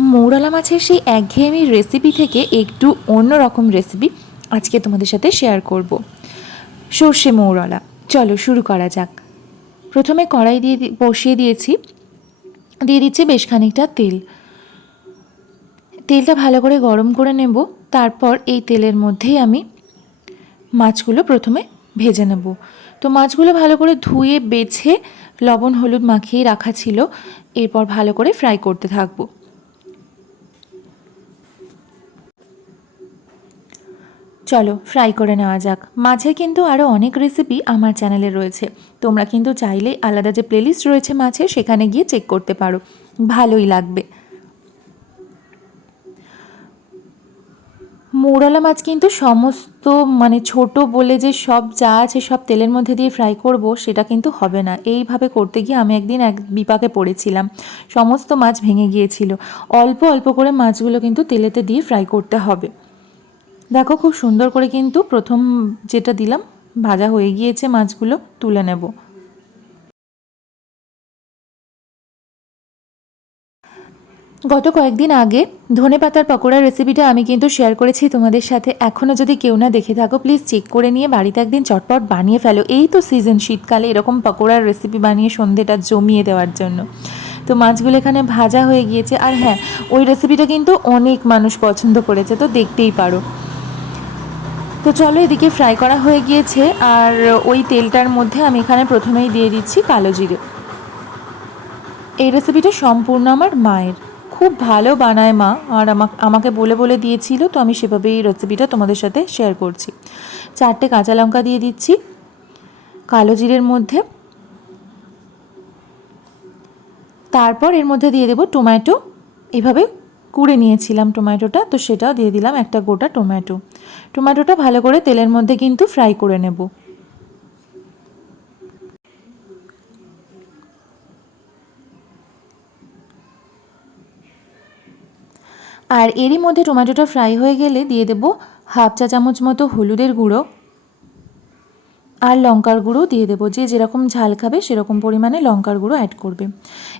মৌরলা মাছের সেই একঘেয়েমি রেসিপি থেকে একটু অন্য রকম রেসিপি আজকে তোমাদের সাথে শেয়ার করব। সর্ষে মৌরলা। চলো শুরু করা যাক। প্রথমে কড়াই দিয়ে বসিয়ে দিয়েছি। দিয়ে দিচ্ছি বেশ খানিকটা তেল। তেলটা ভালো করে গরম করে নেব। তারপর এই তেলের মধ্যেই আমি মাছগুলো প্রথমে ভেজে নেব। তো মাছগুলো ভালো করে ধুয়ে, বেছে লবণ, হলুদ মাখিয়ে রাখা ছিল। এরপর ভালো করে ফ্রাই করতে থাকব। চলো ফ্রাই করে নেওয়া যাক। মাছের কিন্তু আরও অনেক রেসিপি আমার চ্যানেলে রয়েছে। তোমরা কিন্তু চাইলেই আলাদা যে প্লেলিস্ট রয়েছে মাছের, সেখানে গিয়ে চেক করতে পারো। ভালোই লাগবে। মৌরলা মাছ কিন্তু সমস্ত মানে ছোট বলে যে সব যা আছে সব তেলের মধ্যে দিয়ে ফ্রাই করব, সেটা কিন্তু হবে না। এইভাবে করতে গিয়ে আমি একদিন এক বিপাকে পড়েছিলাম। সমস্ত মাছ ভেঙে গিয়েছিল। অল্প অল্প করে মাছগুলো কিন্তু তেলেতে দিয়ে ফ্রাই করতে হবে। দেখো খুব সুন্দর করে কিন্তু প্রথম যেটা দিলাম, ভাজা হয়ে গিয়েছে মাছগুলো, তুলে নেব। গত কয়েকদিন আগে ধনে পাতার পকোড়ার রেসিপিটা আমি কিন্তু শেয়ার করেছি তোমাদের সাথে। এখনও যদি কেউ না দেখে থাকো প্লিজ চেক করে নিয়ে বাড়িতে একদিন চটপট বানিয়ে ফেলো। এই তো সিজন শীতকালে এরকম পকোড়ার রেসিপি বানিয়ে সন্ধেটা জমিয়ে দেওয়ার জন্য। তো মাছগুলো এখানে ভাজা হয়ে গিয়েছে। আর হ্যাঁ ওই রেসিপিটা কিন্তু অনেক মানুষ পছন্দ করেছে, তো দেখতেই পারো। তো চলো এদিকে ফ্রাই করা হয়ে গিয়েছে, আর ওই তেলটার মধ্যে আমি এখানে প্রথমেই দিয়ে দিচ্ছি কালো জিরে। এই রেসিপিটা সম্পূর্ণ আমার মায়ের। খুব ভালো বানায় মা, আর আমাকে বলে বলে দিয়েছিল, তো আমি সেভাবেই রেসিপিটা তোমাদের সাথে শেয়ার করছি। চারটে কাঁচা লঙ্কা দিয়ে দিচ্ছি, কালো জিরের মধ্যে। তারপর এর মধ্যে দিয়ে দেবো টমেটো এভাবে কুড়ে নিয়েছিলাম টমেটোটা, তো সেটাও দিয়ে দিলাম একটা গোটা টমেটো। টমেটোটা ভালো করে তেলের মধ্যে কিন্তু ফ্রাই করে নেব। আর এরই মধ্যে টমেটোটা ফ্রাই হয়ে গেলে দিয়ে দেবো হাফ চা চামচ মতো হলুদের গুঁড়ো। আর লঙ্কার গুঁড়ো দিয়ে দেবো। যে যেরকম ঝাল খাবে সেরকম পরিমাণে লঙ্কার গুঁড়ো অ্যাড করবে।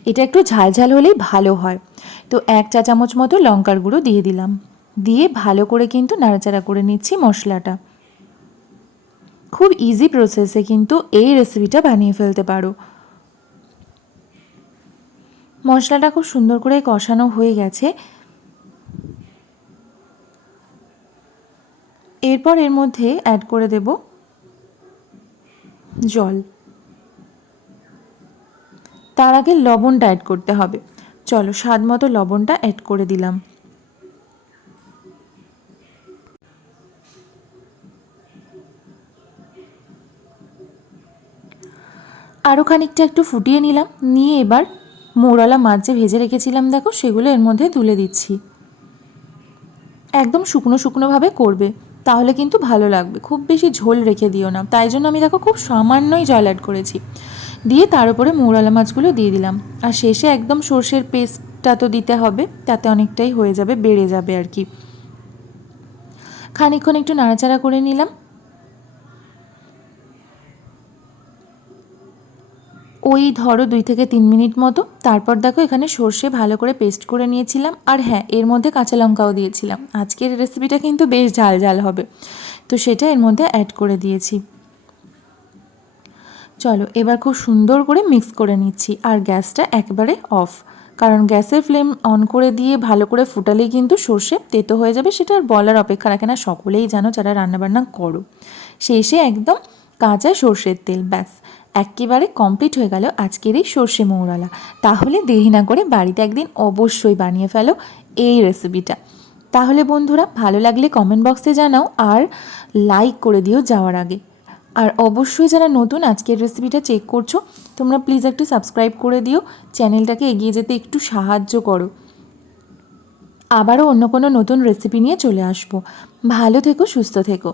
এটা একটু ঝাল ঝাল হলেই ভালো হয়। তো এক চা চামচ মতো লঙ্কার গুঁড়ো দিয়ে দিলাম। দিয়ে ভালো করে কিন্তু নাড়াচাড়া করে নিচ্ছি মশলাটা। খুব ইজি প্রসেসে কিন্তু এই রেসিপিটা বানিয়ে ফেলতে পারো। মশলাটা খুব সুন্দর করে কষানো হয়ে গেছে। এরপর এর মধ্যে অ্যাড করে দেব জল। তার আগে লবণটা অ্যাড করতে হবে। চলো স্বাদ মতো লবণটা অ্যাড করে দিলাম। আরও খানিকটা একটু ফুটিয়ে নিলাম। নিয়ে এবার মোড়ালা মাছ যে ভেজে রেখেছিলাম, দেখো, সেগুলো এর মধ্যে তুলে দিচ্ছি। একদম শুকনো শুকনোভাবে করবে। তাহলে কিন্তু ভালো লাগবে। খুব বেশি ঝোল রেখে দিও না। তাই জন্য আমি দেখো খুব সামান্যই জল অ্যাড করেছি। দিয়ে তার উপরে মৌরালা মাছগুলো দিয়ে দিলাম। আর শেষে একদম সর্ষের পেস্টটা তো দিতে হবে, তাতে অনেকটাই হয়ে যাবে, বেড়ে যাবে আর কি। খানিকক্ষণ একটু নাড়াচাড়া করে নিলাম। ওই ধরো দুই থেকে তিন মিনিট মতো। তারপর দেখো এখানে সর্ষে ভালো করে পেস্ট করে নিয়েছিলাম। আর হ্যাঁ এর মধ্যে কাঁচা লঙ্কাও দিয়েছিলাম। আজকের রেসিপিটা কিন্তু বেশ ঝাল ঝাল হবে। তো সেটা এর মধ্যে অ্যাড করে দিয়েছি। চলো, এবার খুব সুন্দর করে মিক্স করে নিচ্ছি। আর গ্যাসটা একবারে অফ কারণ গ্যাসের ফ্লেম অন করে দিয়ে ভালো করে ফুটালেই কিন্তু সর্ষে তেতো হয়ে যাবে। সেটা আর বলার অপেক্ষা রাখে না। সকলেই জানো যারা রান্নাবান্না করো। শেষে একদম কাঁচা সর্ষের তেল, ব্যাস। একেবারে কমপ্লিট হয়ে গেল আজকের এই সর্ষে মৌরালা। তাহলে দেরি না করে বাড়িতে একদিন অবশ্যই বানিয়ে ফেলো এই রেসিপিটা তাহলে বন্ধুরা, ভালো লাগলে কমেন্ট বক্সে জানাও আর লাইক করে দিও যাওয়ার আগে। আর অবশ্যই যারা নতুন আজকের রেসিপিটা চেক করছ, তোমরা প্লিজ একটু সাবস্ক্রাইব করে দিও চ্যানেলটাকে এগিয়ে যেতে একটু সাহায্য করো। আবারও অন্য কোনো নতুন রেসিপি নিয়ে চলে আসব। ভালো থেকো, সুস্থ থেকো।